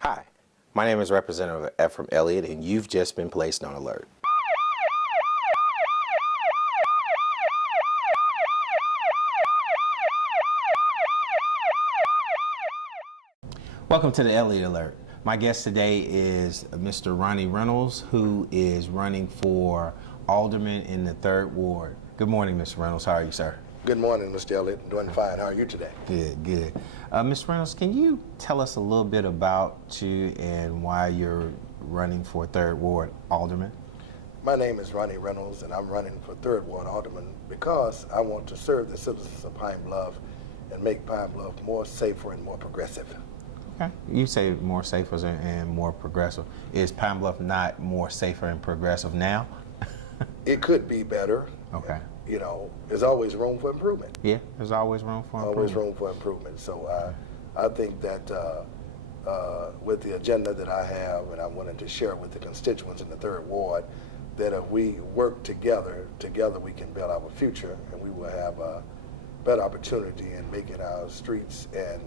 Hi, my name is Representative Efrem Elliott, and you've just been placed on alert. Welcome to the Elliott Alert. My guest today is Mr. Ronnie Reynolds, who is running for Alderman in the 3rd Ward. Good morning, Mr. Reynolds. How are you, sir? Good morning, Mr. Elliott. I'm doing fine. How are you today? Good, good. Mr. Reynolds, can you tell us a little bit about you and why you're running for 3rd Ward Alderman? My name is Ronnie Reynolds, and I'm running for 3rd Ward Alderman because I want to serve the citizens of Pine Bluff and make Pine Bluff more safer and more progressive. Okay. You say more safer and more progressive. Is Pine Bluff not more safer and progressive now? It could be better. Okay. You know, there's always room for improvement. Yeah, there's always room for improvement. Always room for improvement. So I think that with the agenda that I have, and I wanted to share with the constituents in the 3rd Ward, that if we work together we can build our future, and we will have a better opportunity in making our streets and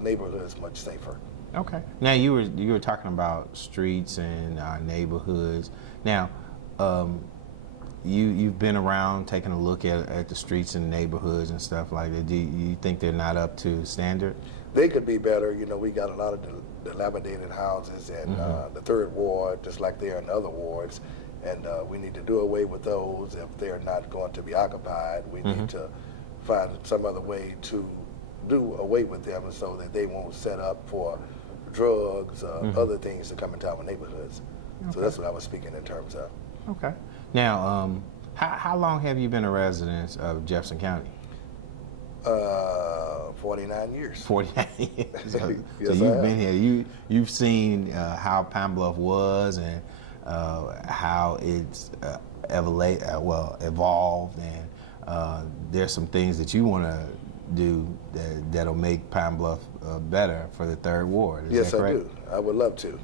neighborhoods much safer. Okay. Now you were talking about streets and neighborhoods. Now, you've been around taking a look at the streets and neighborhoods and stuff like that. Do you think they're not up to standard? They could be better. You know, we got a lot of dilapidated houses in the 3rd Ward, just like there in other wards, and we need to do away with those if they're not going to be occupied. We need to find some other way to do away with them so that they won't set up for drugs, other things to come into our neighborhoods. Okay. So that's what I was speaking in terms of. Okay. Now, how long have you been a resident of Jefferson County? 49 years. 49 years. So, Yes, so you've been here. You've seen how Pine Bluff was and how it's evolved, and there's some things that you want to do that'll make Pine Bluff better for the 3rd Ward. Is yes, that correct? I do. I would love to.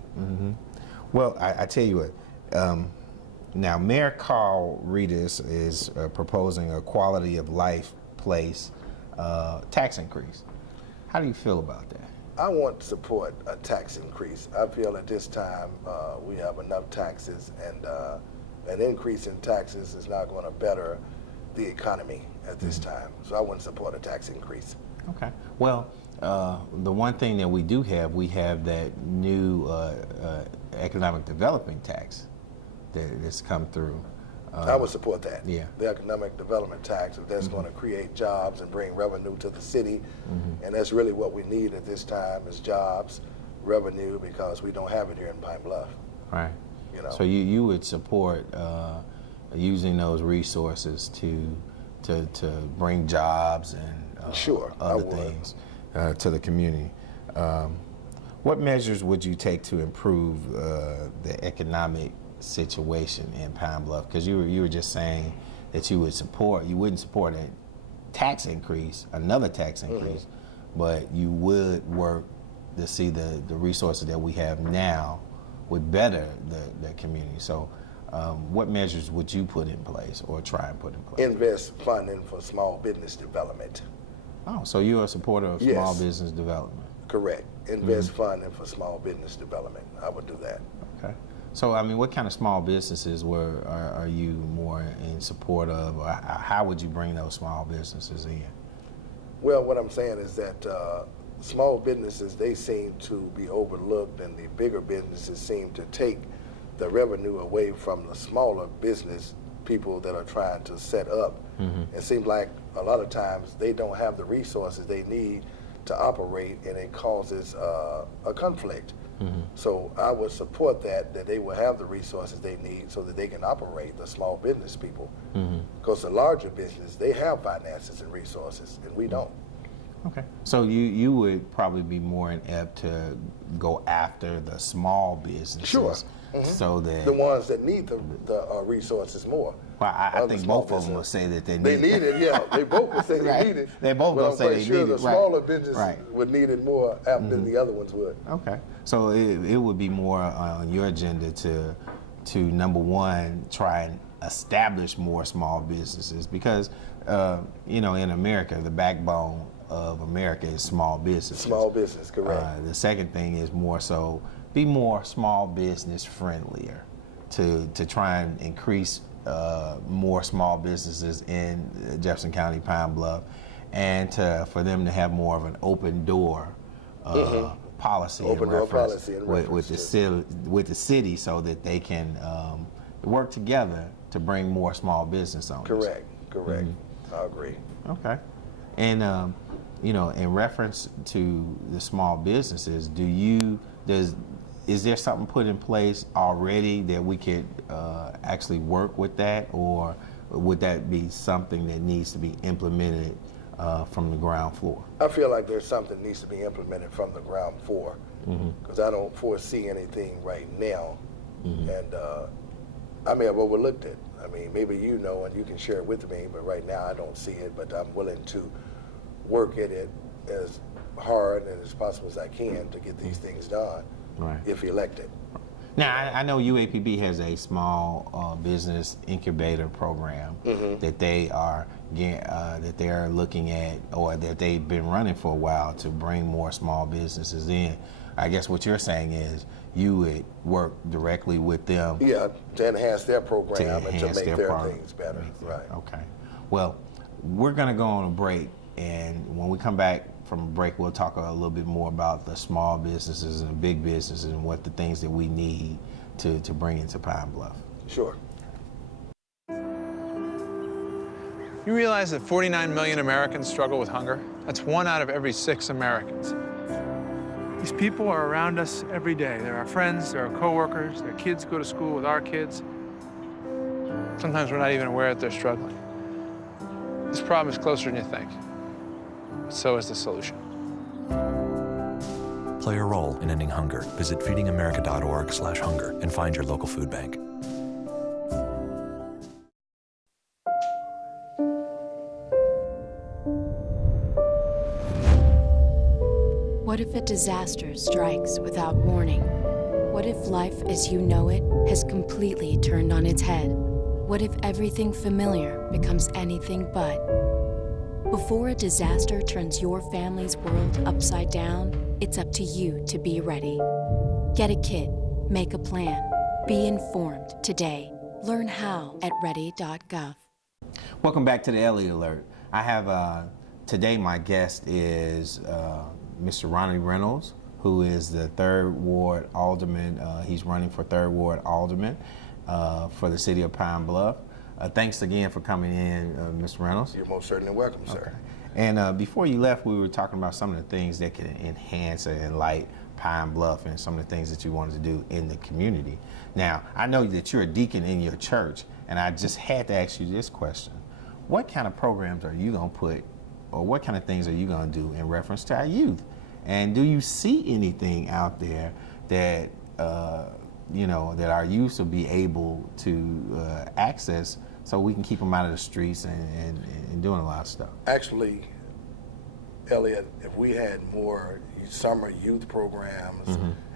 Well, I tell you what. Now, Mayor Carl Reedus is proposing a quality of life place tax increase. How do you feel about that? I want to support a tax increase. I feel at this time we have enough taxes, and an increase in taxes is not going to better the economy at this time. So I want to support a tax increase. Okay. Well, the one thing that we have that new economic development tax that's come through. I would support that. Yeah. The economic development tax, if that's going to create jobs and bring revenue to the city, and that's really what we need at this time is jobs, revenue, because we don't have it here in Pine Bluff. Right. You know. So you would support using those resources to bring jobs and sure, other things to the community. What measures would you take to improve the economic situation in Pine Bluff? Because you were just saying that you wouldn't support a tax increase, another tax increase, but you would work to see the resources that we have now would better the community. So what measures would you put in place or try and put in place? Invest funding for small business development. Oh, so you're a supporter of small Yes. business development? Correct. Invest funding for small business development. I would do that. Okay. So, I mean, what kind of small businesses are you more in support of, or how would you bring those small businesses in? Well, what I'm saying is that small businesses, they seem to be overlooked, and the bigger businesses seem to take the revenue away from the smaller business people that are trying to set up. It seems like a lot of times they don't have the resources they need to operate, and it causes a conflict. So I would support that they will have the resources they need so that they can operate, the small business people. Because the larger business, they have finances and resources, and we don't. Okay. So you would probably be more inept to go after the small businesses. Sure. So that the ones that need the resources more. Well, I think both of them will say that they need it. They need it, yeah. They both will say they need it. They both will say they need it. The smaller business would need it more than the other ones would. Okay. So it would be more on your agenda to number one, try and establish more small businesses because, in America, the backbone of America is small businesses. Small business, correct. The second thing is more so be more small business friendlier to try and increase more small businesses in Jefferson County, Pine Bluff, and for them to have more of an open door policy, open door policy with the city, so that they can work together to bring more small business owners. Correct. I agree. Okay. And you know, in reference to the small businesses, is there something put in place already that we could actually work with that, or would that be something that needs to be implemented from the ground floor? I feel like there's something that needs to be implemented from the ground floor, because I don't foresee anything right now, and I may have overlooked it. I mean, maybe you know and you can share it with me, but right now I don't see it, but I'm willing to work at it as hard and as possible as I can to get these things done, if elected. Now, I know UAPB has a small business incubator program that they are looking at, or that they've been running for a while, to bring more small businesses in. I guess what you're saying is you would work directly with them. Yeah, to enhance their program and to make their things better. Right. Okay. Well, we're going to go on a break, and when we come back from a break, we'll talk a little bit more about the small businesses and the big businesses and what the things that we need to bring into Pine Bluff. Sure. You realize that 49 million Americans struggle with hunger? That's 1 out of every 6 Americans. These people are around us every day. They're our friends, they're our coworkers, their kids go to school with our kids. Sometimes we're not even aware that they're struggling. This problem is closer than you think. But so is the solution. Play a role in ending hunger. Visit feedingamerica.org/hunger and find your local food bank. What if a disaster strikes without warning? What if life as you know it has completely turned on its head? What if everything familiar becomes anything but? Before a disaster turns your family's world upside down, it's up to you to be ready. Get a kit, make a plan, be informed today. Learn how at ready.gov. Welcome back to the Elliott Alert. I have today my guest is Mr. Ronnie Reynolds, who is the 3rd Ward Alderman. He's running for 3rd Ward Alderman for the city of Pine Bluff. Thanks again for coming in, Mr. Reynolds. You're most certainly welcome, sir. Okay. And before you left, we were talking about some of the things that can enhance and enlighten Pine Bluff and some of the things that you wanted to do in the community. Now, I know that you're a deacon in your church, and I just had to ask you this question. What kind of programs are you going to put, or what kind of things are you going to do in reference to our youth? And do you see anything out there that, you know, that our youth will be able to access, so we can keep them out of the streets and doing a lot of stuff? Actually, Elliott, if we had more summer youth programs,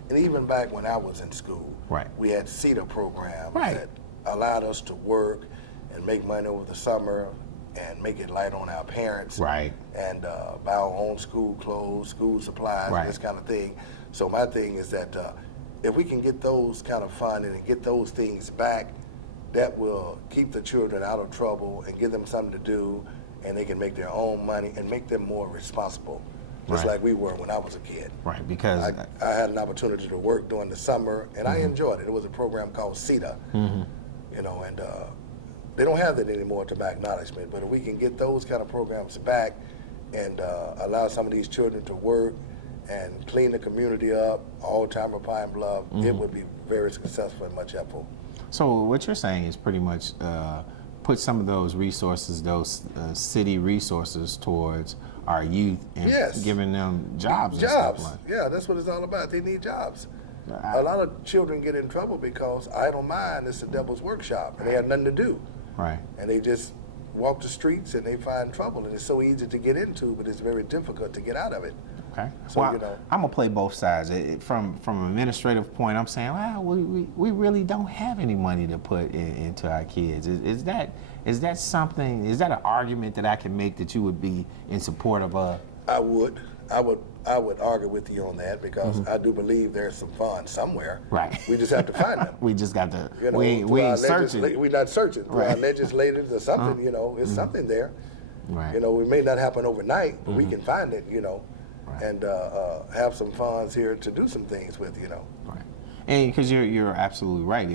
and even back when I was in school, we had CETA programs that allowed us to work and make money over the summer and make it light on our parents, and buy our own school clothes, school supplies, this kind of thing. So my thing is that if we can get those kind of funding and get those things back, that will keep the children out of trouble and give them something to do, and they can make their own money and make them more responsible, just like we were when I was a kid. Because I had an opportunity to work during the summer, and I enjoyed it. It was a program called CETA, you know, and they don't have that anymore, to my acknowledgement, but if we can get those kind of programs back and allow some of these children to work and clean the community up, all time of Pine Bluff, it would be very successful and much helpful. So what you're saying is pretty much put some of those resources, those city resources, towards our youth and giving them jobs. Yeah, that's what it's all about. They need jobs. A lot of children get in trouble because idle mind is the devil's workshop, and they have nothing to do. And they just walk the streets and they find trouble, and it's so easy to get into, but it's very difficult to get out of it. So, well, you know, I'm gonna play both sides. From an administrative point, I'm saying, well, we really don't have any money to put into our kids. Is that something? Is that an argument that I can make that you would be in support of? I would argue with you on that because I do believe there's some funds somewhere. Right. We just have to find them. We just got to. You know, we ain't searching. We're not searching. Through our Right. legislators or something. You know, it's something there. Right. You know, it may not happen overnight, but we can find it. You know, Right. and have some funds here to do some things with. You know. Right. And because you're absolutely right.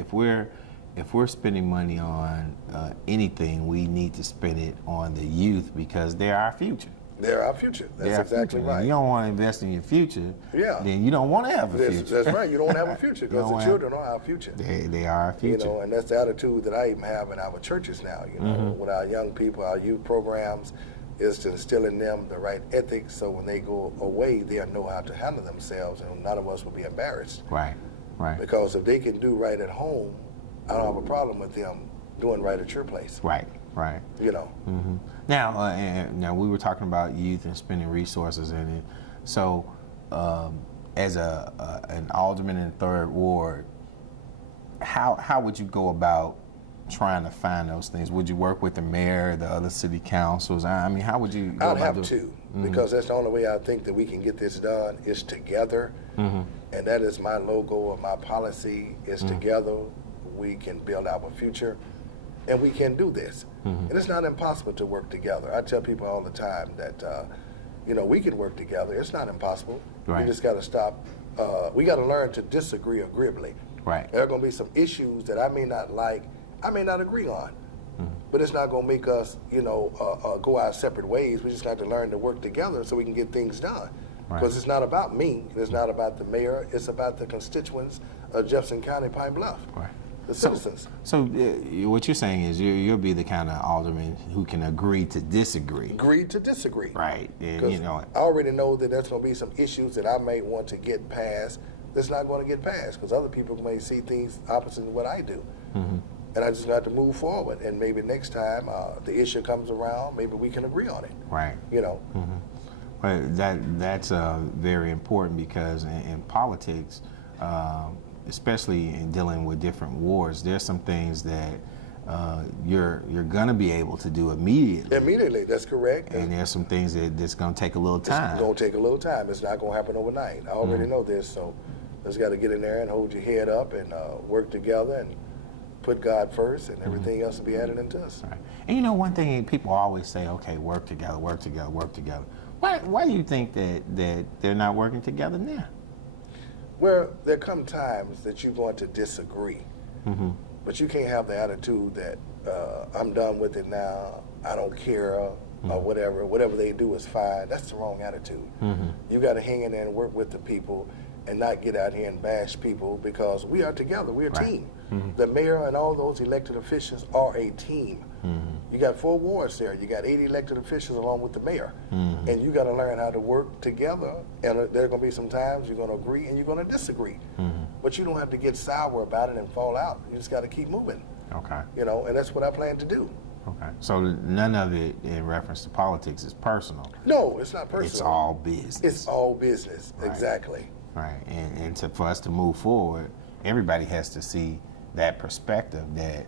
If we're spending money on anything, we need to spend it on the youth because they're our future. They're our future. That's They're our exactly future. right. If you don't want to invest in your future, Yeah. then you don't want to have a future. That's right. You don't have a future because the children are our future. They are our future. You know, and that's the attitude that I even have in our churches now. You know, with our young people, our youth programs, is to instill in them the right ethics, so when they go away, they'll know how to handle themselves, and none of us will be embarrassed. Right. Right. Because if they can do right at home, I don't have a problem with them doing right at your place. Right. Right. You know. Now we were talking about youth and spending resources in it. So, as an alderman in 3rd Ward, how would you go about trying to find those things? Would you work with the mayor, the other city councils? I mean, how would you go I'd about have to, because that's the only way I think that we can get this done is together. And that is my logo or my policy is together we can build our future and we can do this. And it's not impossible to work together. I tell people all the time that, you know, we can work together. It's not impossible. Right. We just got to stop. We got to learn to disagree agreeably. Right. There are going to be some issues that I may not like, I may not agree on. But it's not going to make us, you know, go our separate ways. We just got to learn to work together so we can get things done. Because it's not about me. It's not about the mayor. It's about the constituents of Jefferson County, Pine Bluff. Right. The citizens. So what you're saying is you'll be the kind of alderman who can agree to disagree. Agree to disagree. Right. And, 'Cause you know, I already know that there's going to be some issues that I may want to get passed that's not going to get passed because other people may see things opposite of what I do. And I just got to move forward. And maybe next time the issue comes around, maybe we can agree on it. Right. You know. But that's very important because in politics, especially in dealing with different wards, there's some things that you're gonna be able to do immediately. Immediately, that's correct. And there's some things that's gonna take a little time. It's gonna take a little time. It's not gonna happen overnight. I already know this, so just got to get in there and hold your head up and work together and put God first, and everything else will be added into us. Right. And you know, one thing people always say, okay, work together, work together, work together. Why do you think that they're not working together now? Well, there come times that you're going to disagree, but you can't have the attitude that I'm done with it now, I don't care, or whatever they do is fine. That's the wrong attitude. You got to hang in there and work with the people and not get out here and bash people because we are together, we're a team. The mayor and all those elected officials are a team. You got 4 wards there. You got 8 elected officials along with the mayor. And you got to learn how to work together. And there are going to be some times you're going to agree and you're going to disagree. But you don't have to get sour about it and fall out. You just got to keep moving. Okay. You know, and that's what I plan to do. Okay. So none of it in reference to politics is personal. No, it's not personal. It's all business. It's all business, Right. exactly. Right. And for us to move forward, everybody has to see that perspective that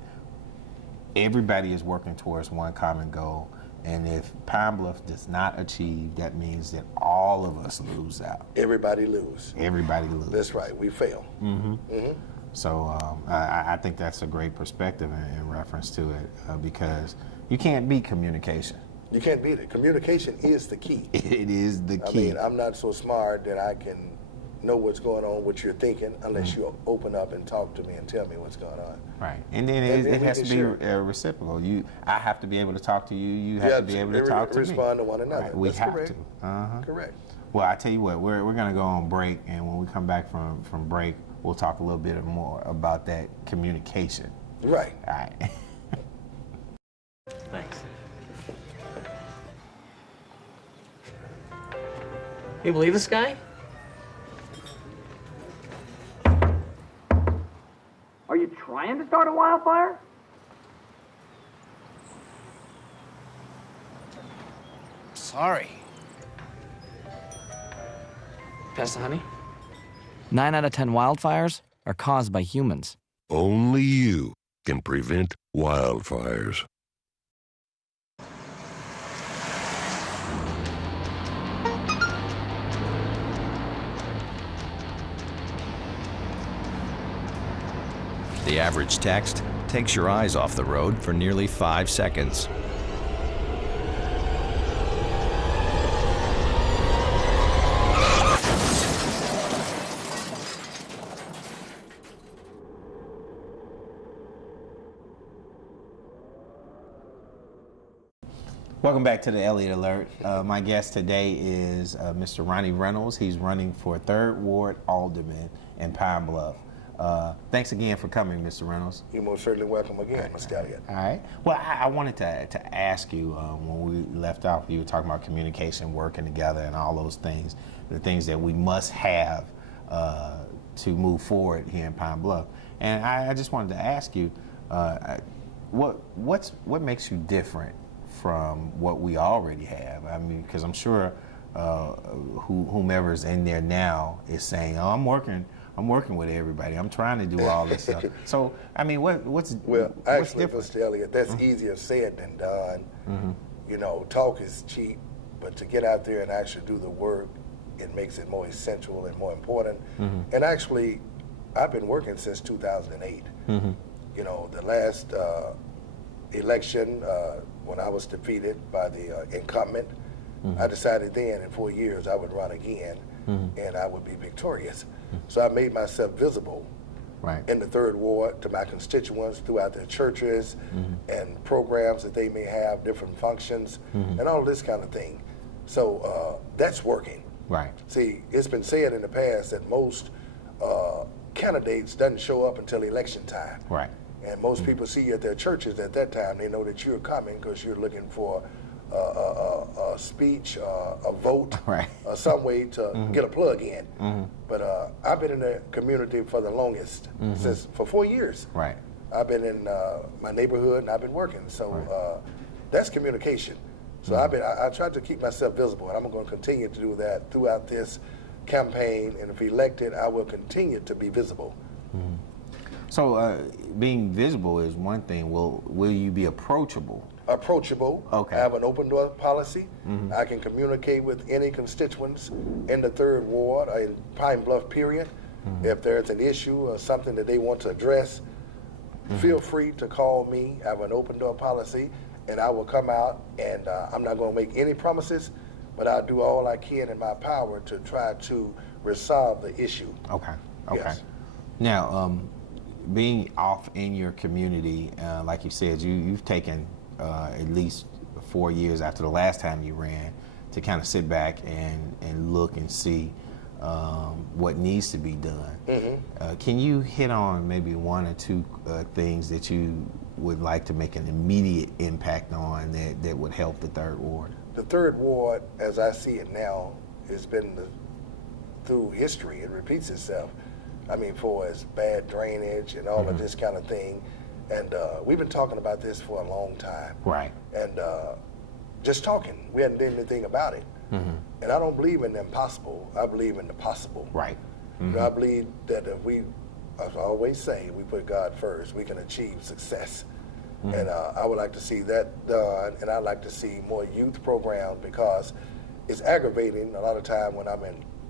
everybody is working towards one common goal. And if Pine Bluff does not achieve, that means that all of us lose out. Everybody lose. Everybody loses. That's right, we fail. So I think that's a great perspective in reference to it because you can't beat communication. You can't beat it. Communication is the key. It is the key. I mean, I'm not so smart that I can know what's going on, what you're thinking, unless you open up and talk to me and tell me what's going on. Right, and then it has to be reciprocal. I have to be able to talk to you. You have to be able to talk to me. Respond to one another. Right. We That's have correct. to. Correct. Well, I tell you what, we're going to go on break, and when we come back from break, we'll talk a little bit more about that communication. Right. All right. Thanks. You believe this guy? Are you trying to start a wildfire? Sorry. Pass the honey? 9 out of 10 wildfires are caused by humans. Only you can prevent wildfires. The average text takes your eyes off the road for nearly 5 seconds. Welcome back to the Elliott Alert. My guest today is Mr. Ronnie Reynolds. He's running for 3rd Ward Alderman in Pine Bluff. Thanks again for coming, Mr. Reynolds. You're most certainly welcome again, Mr. Elliott. All right. Well, I wanted to ask you, when we left off, you were talking about communication, working together, and all those things, the things that we must have to move forward here in Pine Bluff. And I just wanted to ask you, what makes you different from what we already have? I mean, because I'm sure whomever's in there now is saying, "Oh, I'm working with everybody. I'm trying to do all this stuff." So, I mean, what's actually, different? Mr. Elliott, that's easier said than done. You know, talk is cheap, but to get out there and actually do the work, it makes it more essential and more important. And actually, I've been working since 2008. You know, the last election, when I was defeated by the incumbent, I decided then in 4 years I would run again and I would be victorious. So I made myself visible in the 3rd Ward to my constituents throughout their churches and programs that they may have, different functions, and all this kind of thing. So that's working. Right. See, it's been said in the past that most candidates doesn't show up until election time. Right. And most people see you at their churches at that time. They know that you're coming because you're looking for a speech, a vote, some way to get a plug in. But I've been in the community for the longest, for 4 years. Right. I've been in my neighborhood and I've been working. So that's communication. So I tried to keep myself visible, and I'm going to continue to do that throughout this campaign. And if elected, I will continue to be visible. So being visible is one thing. Will you be approachable? Approachable. Okay. I have an open door policy. I can communicate with any constituents in the 3rd Ward or in Pine Bluff, period. If there's an issue or something that they want to address, feel free to call me. I have an open door policy, and I will come out, and I'm not going to make any promises, but I'll do all I can in my power to try to resolve the issue. Okay. Yes. Now, being off in your community, like you said, you've taken at least 4 years after the last time you ran to kind of sit back and look and see what needs to be done. Can you hit on maybe 1 or 2 things that you would like to make an immediate impact on that would help the 3rd Ward? The 3rd Ward, as I see it now, has been through history. It repeats itself. I mean, for as bad drainage and all of this kind of thing. And we've been talking about this for a long time. Right. And just talking. We hadn't done anything about it. And I don't believe in the impossible. I believe in the possible. Right. You know, I believe that if we, as I always say, we put God first, we can achieve success. And I would like to see that done, and I'd like to see more youth programs, because it's aggravating a lot of time when I'm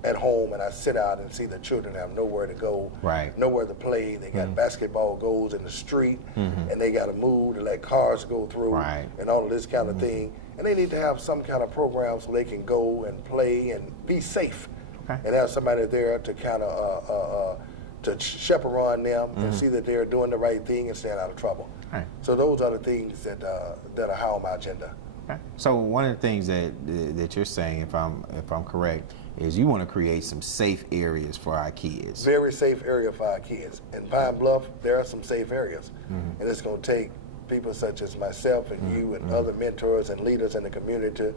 at home and I sit out and see the children have nowhere to go, nowhere to play. They got basketball goals in the street, and they got to move to let cars go through, and all of this kind of thing. And they need to have some kind of program so they can go and play and be safe, and have somebody there to kind of to chaperone them and see that they're doing the right thing and staying out of trouble. So those are the things that are high on my agenda. So one of the things that you're saying, if I'm correct, is you want to create some safe areas for our kids. Very safe area for our kids. In Pine Bluff, there are some safe areas. And it's going to take people such as myself and you and other mentors and leaders in the community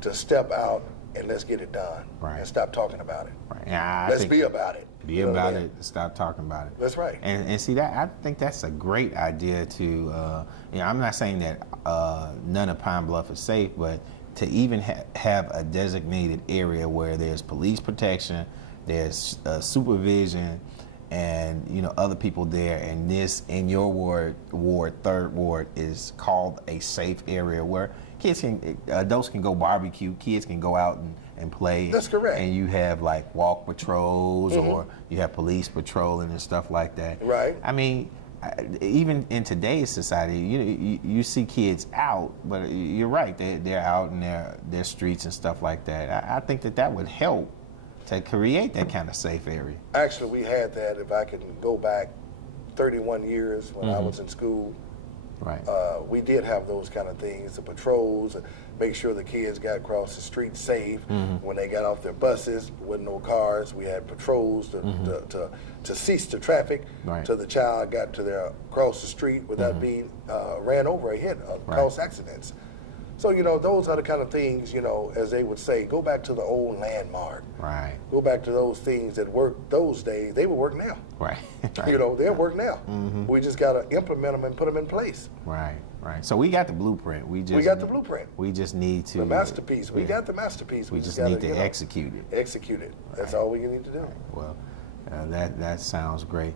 to step out and let's get it done. And stop talking about it. Yeah, let's be about it. Be about it. Stop talking about it. That's right. And see, that I think that's a great idea to. You know, I'm not saying that none of Pine Bluff is safe, but to even have a designated area where there's police protection, there's supervision, and other people there, and this in your ward, 3rd Ward, is called a safe area where adults can go barbecue, kids can go out and play. That's correct. And you have like walk patrols, or you have police patrolling and stuff like that. Right. I mean, even in today's society, you see kids out, but you're right, they're out in their streets and stuff like that. I think that would help to create that kind of safe area. Actually, we had that, if I can go back 31 years when I was in school. Right. We did have those kind of things, the patrols, make sure the kids got across the street safe. When they got off their buses, with no cars, we had patrols to cease the traffic till the child got to across the street without being ran over or hit, cause accidents. So, those are the kind of things, as they would say, go back to the old landmark. Right. Go back to those things that worked those days. They would work now. Right. They'll work now. We just got to implement them and put them in place. Right. So we got the blueprint. We got the blueprint. We just need to. The masterpiece. We got the masterpiece. We just need to execute it. Execute it. That's all we need to do. Right. Well, that sounds great.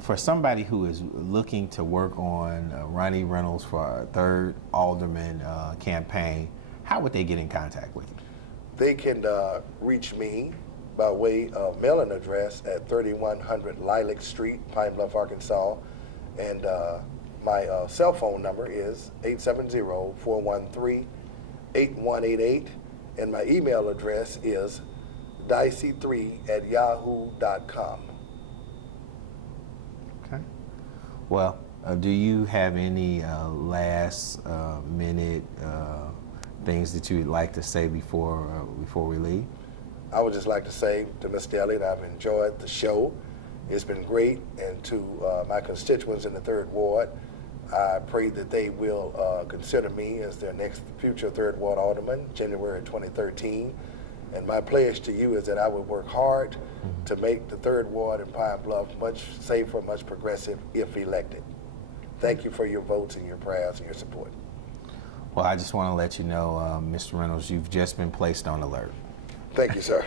For somebody who is looking to work on Ronnie Reynolds for our 3rd Alderman campaign, how would they get in contact with you? They can reach me by way of mailing address at 3100 Lilac Street, Pine Bluff, Arkansas. And my cell phone number is 870-413-8188. And my email address is dicey3@yahoo.com. Well, do you have any last minute things that you would like to say before we leave? I would just like to say to Mr. Elliott, I've enjoyed the show. It's been great. And to my constituents in the 3rd Ward, I pray that they will consider me as their next future 3rd Ward Alderman, January 2013. And my pledge to you is that I would work hard to make the 3rd Ward in Pine Bluff much safer, much progressive, if elected. Thank you for your votes and your prayers and your support. Well, I just want to let you know, Mr. Reynolds, you've just been placed on alert. Thank you, sir.